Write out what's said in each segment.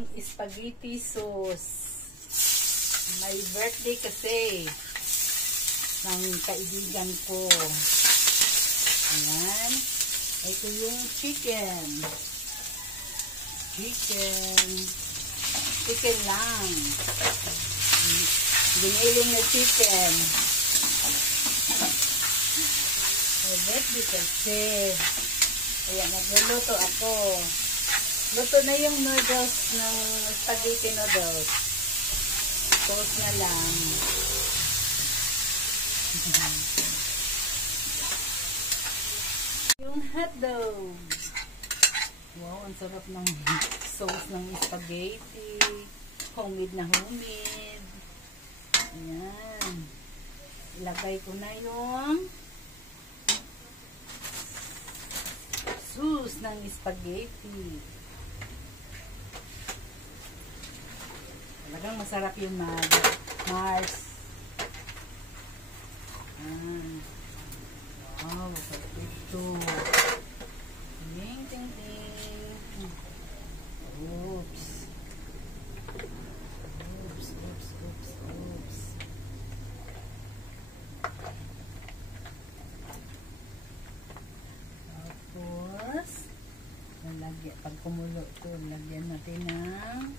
ng spaghetti sauce. May birthday kasi ng kaibigan ko. Ayan. Ito yung chicken. Chicken lang. Giniling na chicken. May birthday kasi. Ayan, nagluluto ako. Luto na yung noodles ng spaghetti noodles. Sauce na lang. Yung hotdog. Wow, ang sarap ng sauce ng spaghetti. Homemade na homemade. Ayan. Ilagay ko na yung sauce ng spaghetti. Talagang masarap yung Mars. Wow, perfecto. Ding, ding, ding. Oops. Tapos, pag kumulo ito, lagyan natin ng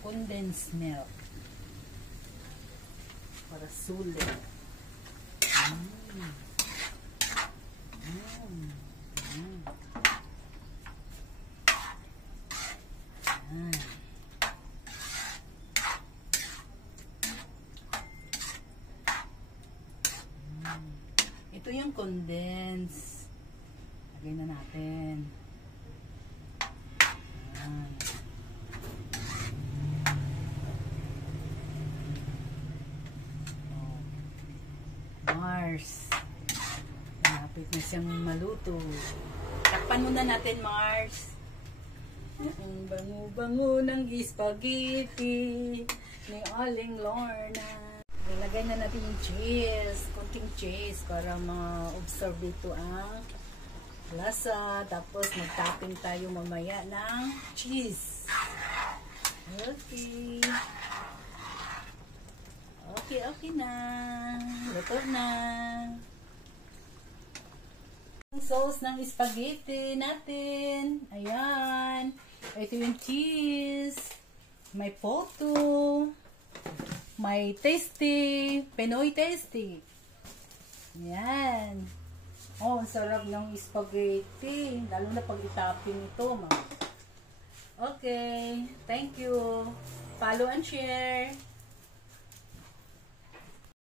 condensed milk para sulit. Ito yung condense. Lagay na natin. Mars. Malapit na siyang maluto. Takpan muna natin, Mars. Ang bango-bango ng spaghetti ni Aling Lorna. Ilagay na natin yung cheese. Kunting cheese para ma-observe ito ang lasa. Tapos mag-topping tayo mamaya ng cheese. Okay. Okay na. Luto na. Ang sauce ng spaghetti natin. Ayan. Ito yung cheese. May poto. May tasty. Pinoy tasty. Ayan. Oh, ang sarap ng spaghetti. Lalo na pag itopping ito, ma. Okay. Thank you. Follow and share.